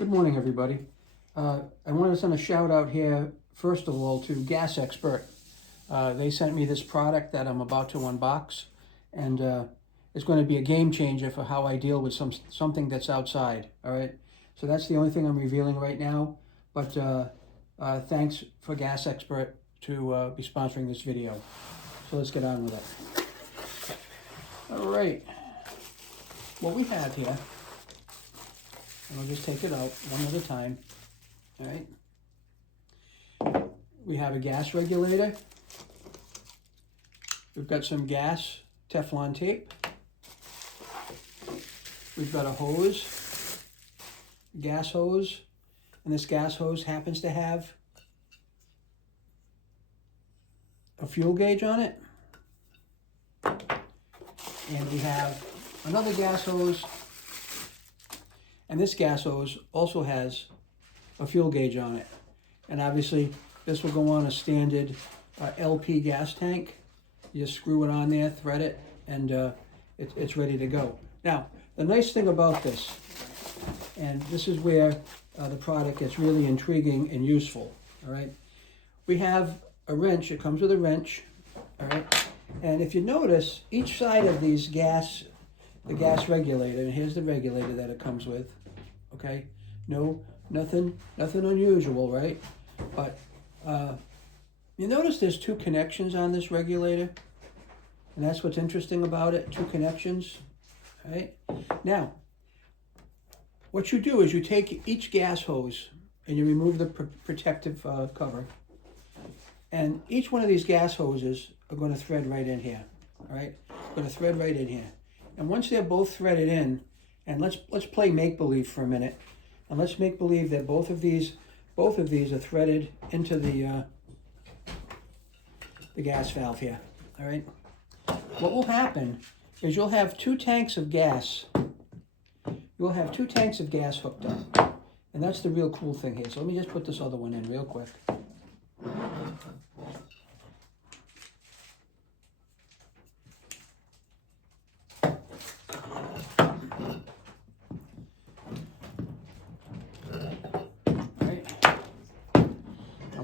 Good morning, everybody. I want to send a shout out here, first of all, to Gas Expert. They sent me this product that I'm about to unbox, and it's going to be a game changer for how I deal with something that's outside. All right, so that's the only thing I'm revealing right now. But thanks for Gas Expert to be sponsoring this video. So let's get on with it. All right, what we have here. And I'll just take it out one at a time. All right. We have a gas regulator. We've got some gas Teflon tape. We've got a hose, gas hose, and this gas hose happens to have a fuel gauge on it. And we have another gas hose. And this gas hose also has a fuel gauge on it. And obviously, this will go on a standard LP gas tank. You just screw it on there, thread it, and it's ready to go. Now, the nice thing about this, and this is where the product gets really intriguing and useful, all right? We have a wrench. It comes with a wrench, all right? And if you notice, each side of these the gas regulator, and here's the regulator that it comes with, okay? Nothing unusual, right? But you notice there's two connections on this regulator, and that's what's interesting about it, two connections, right? Now, what you do is you take each gas hose and you remove the protective cover, and each one of these gas hoses are going to thread right in here, all right? Going to thread right in here. And once they're both threaded in, and let's play make-believe for a minute, and let's make believe that both of these are threaded into the gas valve here. All right. What will happen is you'll have two tanks of gas. You'll have two tanks of gas hooked up, and that's the real cool thing here. So let me just put this other one in real quick.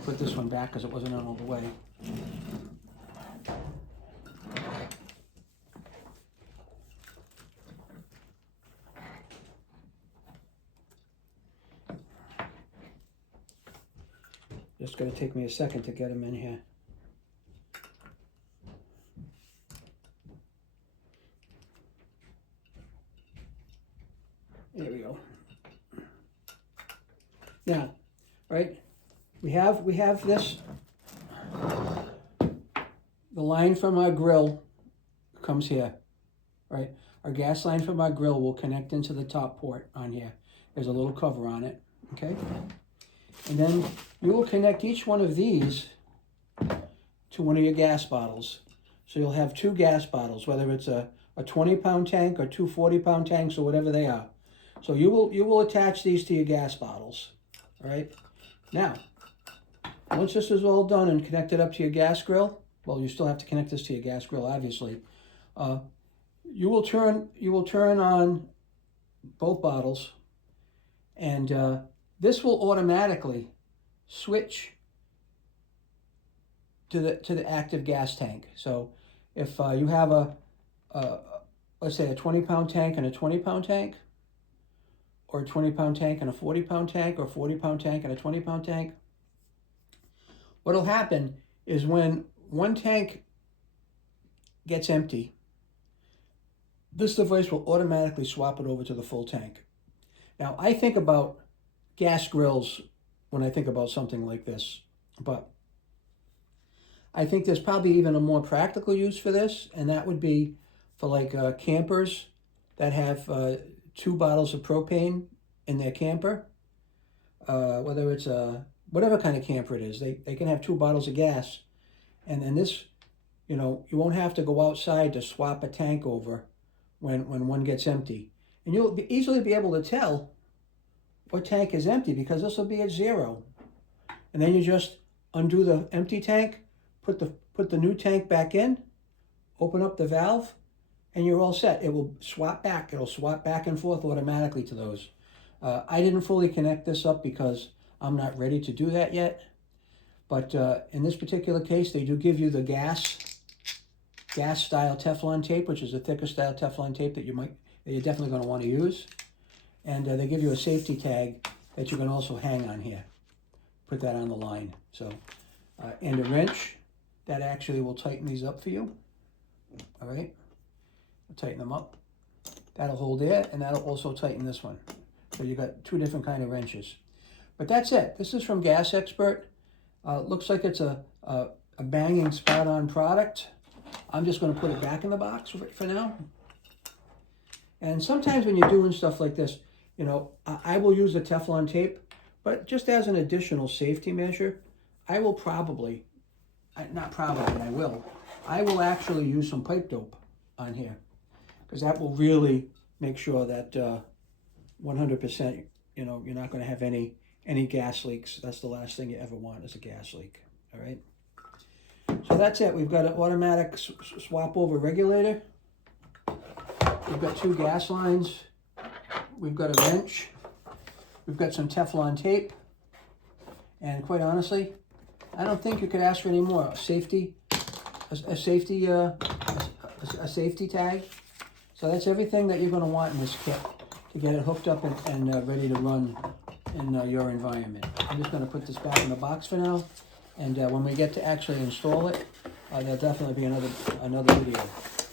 Put this one back because it wasn't on all the way. Just going to take me a second to get them in here. There we go. Now, right? We have this, the line from our grill comes here, right? Our gas line from our grill will connect into the top port on here. There's a little cover on it, okay? And then you will connect each one of these to one of your gas bottles. So you'll have two gas bottles, whether it's a 20-pound tank or two 40-pound tanks or whatever they are. So you will attach these to your gas bottles, all right? Now, once this is all done and connected up to your gas grill, well, you still have to connect this to your gas grill, obviously. You will turn on both bottles, and this will automatically switch to the active gas tank. So if you have let's say a 20-pound tank and a 20-pound tank, or a 20-pound tank and a 40-pound tank, or a 40-pound tank and a 20-pound tank, what'll happen is when one tank gets empty, this device will automatically swap it over to the full tank. Now, I think about gas grills when I think about something like this, but I think there's probably even a more practical use for this, and that would be for like campers that have 2 bottles of propane in their camper, whether it's whatever kind of camper it is, they can have 2 bottles of gas. And then this, you won't have to go outside to swap a tank over when one gets empty. And you'll easily be able to tell what tank is empty because this will be at 0. And then you just undo the empty tank, put the new tank back in, open up the valve, and you're all set. It will swap back. It'll swap back and forth automatically to those. I didn't fully connect this up because I'm not ready to do that yet. But in this particular case, they do give you the gas style Teflon tape, which is a thicker style Teflon tape that you're definitely going to want to use. And they give you a safety tag that you can also hang on here. Put that on the line. So, and a wrench that actually will tighten these up for you. All right, tighten them up. That'll hold there, and that'll also tighten this one. So you got two different kind of wrenches. But that's it. This is from Gas Expert. Looks like it's a banging spot-on product. I'm just going to put it back in the box for now. And sometimes when you're doing stuff like this, you know, I will use the Teflon tape, but just as an additional safety measure, I will probably, I will actually use some pipe dope on here, because that will really make sure that 100%, you know, you're not going to have any gas leaks. That's the last thing you ever want, is a gas leak. All right. So that's it. We've got an automatic swap over regulator. We've got two gas lines. We've got a wrench. We've got some Teflon tape. And quite honestly, I don't think you could ask for any more. A safety tag. So that's everything that you're going to want in this kit to get it hooked up and ready to run in your environment. I'm just going to put this back in the box for now. And when we get to actually install it, there'll definitely be another video.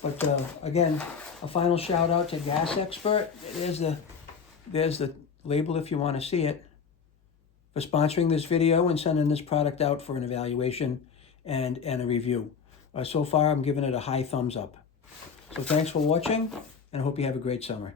But again, a final shout out to Gas Expert. There's the label if you want to see it, for sponsoring this video and sending this product out for an evaluation and a review. So far, I'm giving it a high thumbs up. So thanks for watching, and I hope you have a great summer.